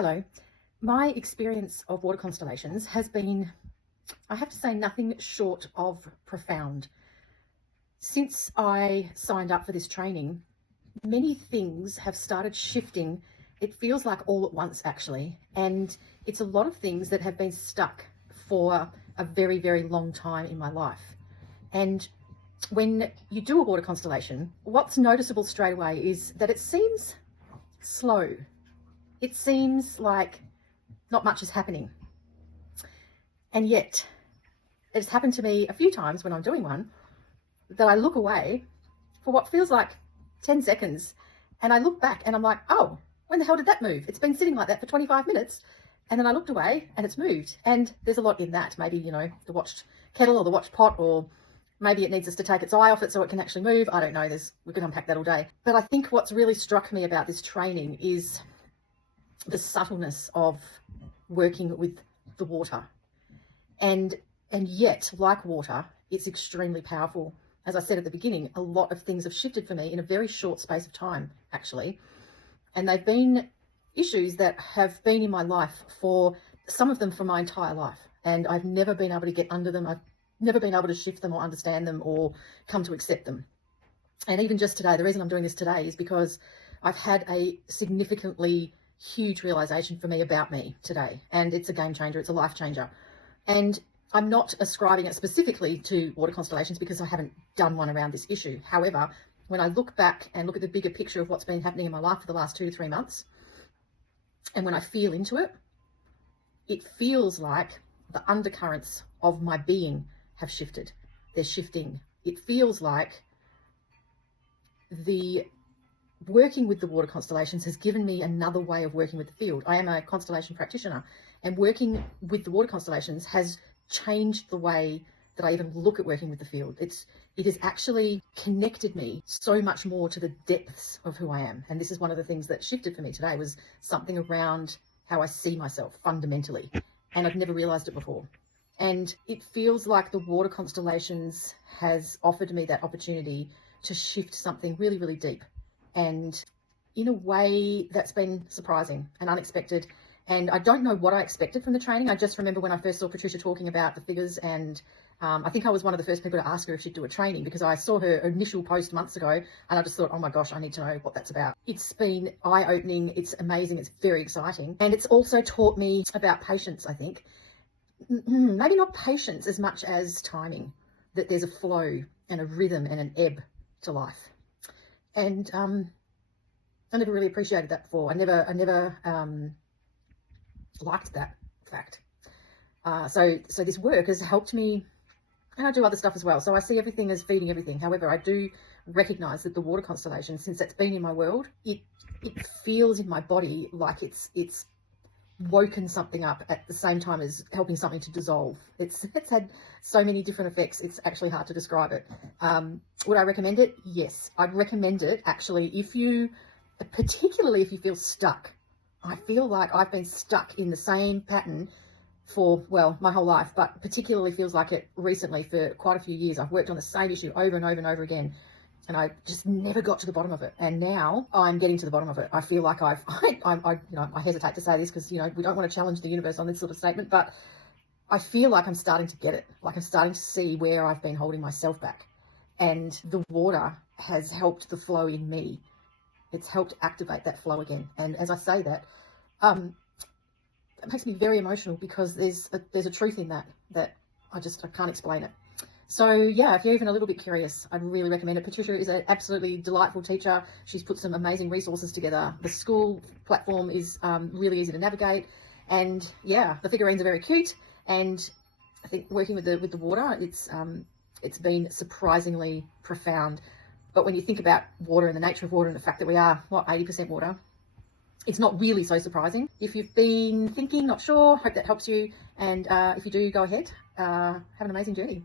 Hello. My experience of water constellations has been, I have to say, nothing short of profound. Since I signed up for this training, many things have started shifting. It feels like all at once, actually. And it's a lot of things that have been stuck for a very, very long time in my life. And when you do a water constellation, what's noticeable straight away is that it seems slow. It seems like not much is happening. And yet, it's happened to me a few times when I'm doing one that I look away for what feels like 10 seconds. And I look back and I'm like, oh, when the hell did that move? It's been sitting like that for 25 minutes. And then I looked away and it's moved. And there's a lot in that. Maybe, the watched kettle or the watched pot, or maybe it needs us to take its eye off it so it can actually move. I don't know. We can unpack that all day. But I think what's really struck me about this training is the subtleness of working with the water. And yet, like water, it's extremely powerful. As I said at the beginning, a lot of things have shifted for me in a very short space of time, actually. And they've been issues that have been in my life for some of them for my entire life. And I've never been able to get under them. I've never been able to shift them or understand them or come to accept them. And even just today, the reason I'm doing this today is because I've had a significantly huge realization for me about me today. And it's a game changer. It's a life changer. And I'm not ascribing it specifically to water constellations because I haven't done one around this issue. However, when I look back and look at the bigger picture of what's been happening in my life for the last 2 to 3 months, and when I feel into it, it feels like the undercurrents of my being have shifted. They're shifting. It feels like the working with the water constellations has given me another way of working with the field. I am a constellation practitioner, and working with the water constellations has changed the way that I even look at working with the field. It has actually connected me so much more to the depths of who I am. And this is one of the things that shifted for me today, was something around how I see myself fundamentally. And I've never realized it before. And it feels like the water constellations has offered me that opportunity to shift something really, really deep. And in a way that's been surprising and unexpected. And I don't know what I expected from the training. I just remember when I first saw Patricia talking about the figures, and I think I was one of the first people to ask her if she'd do a training, because I saw her initial post months ago and I just thought, oh my gosh, I need to know what that's about. It's been eye-opening. It's amazing. It's very exciting. And it's also taught me about patience, I think. Maybe not patience as much as timing, that there's a flow and a rhythm and an ebb to life. And I never really appreciated that before. I never liked that fact. So this work has helped me, and I do other stuff as well. So I see everything as feeding everything. However, I do recognize that the water constellation, since that's been in my world, it feels in my body like it's woken something up at the same time as helping something to dissolve. It's had so many different effects. It's actually hard to describe it. Would I recommend it? Yes, I'd recommend it actually particularly if you feel stuck. I feel like I've been stuck in the same pattern for, well, my whole life, but particularly feels like it recently for quite a few years. I've worked on the same issue over and over and over again, and I just never got to the bottom of it. And now I'm getting to the bottom of it. I feel like I hesitate to say this because, we don't want to challenge the universe on this sort of statement, but I feel like I'm starting to get it. Like I'm starting to see where I've been holding myself back. And the water has helped the flow in me. It's helped activate that flow again. And as I say that, it makes me very emotional, because there's a truth in that I can't explain it. So yeah, if you're even a little bit curious, I'd really recommend it. Patricia is an absolutely delightful teacher. She's put some amazing resources together. The school platform is really easy to navigate. And yeah, the figurines are very cute. And I think working with the water, it's been surprisingly profound. But when you think about water and the nature of water and the fact that we are, 80% water, it's not really so surprising. If you've been thinking, not sure, hope that helps you. And if you do, go ahead. Have an amazing journey.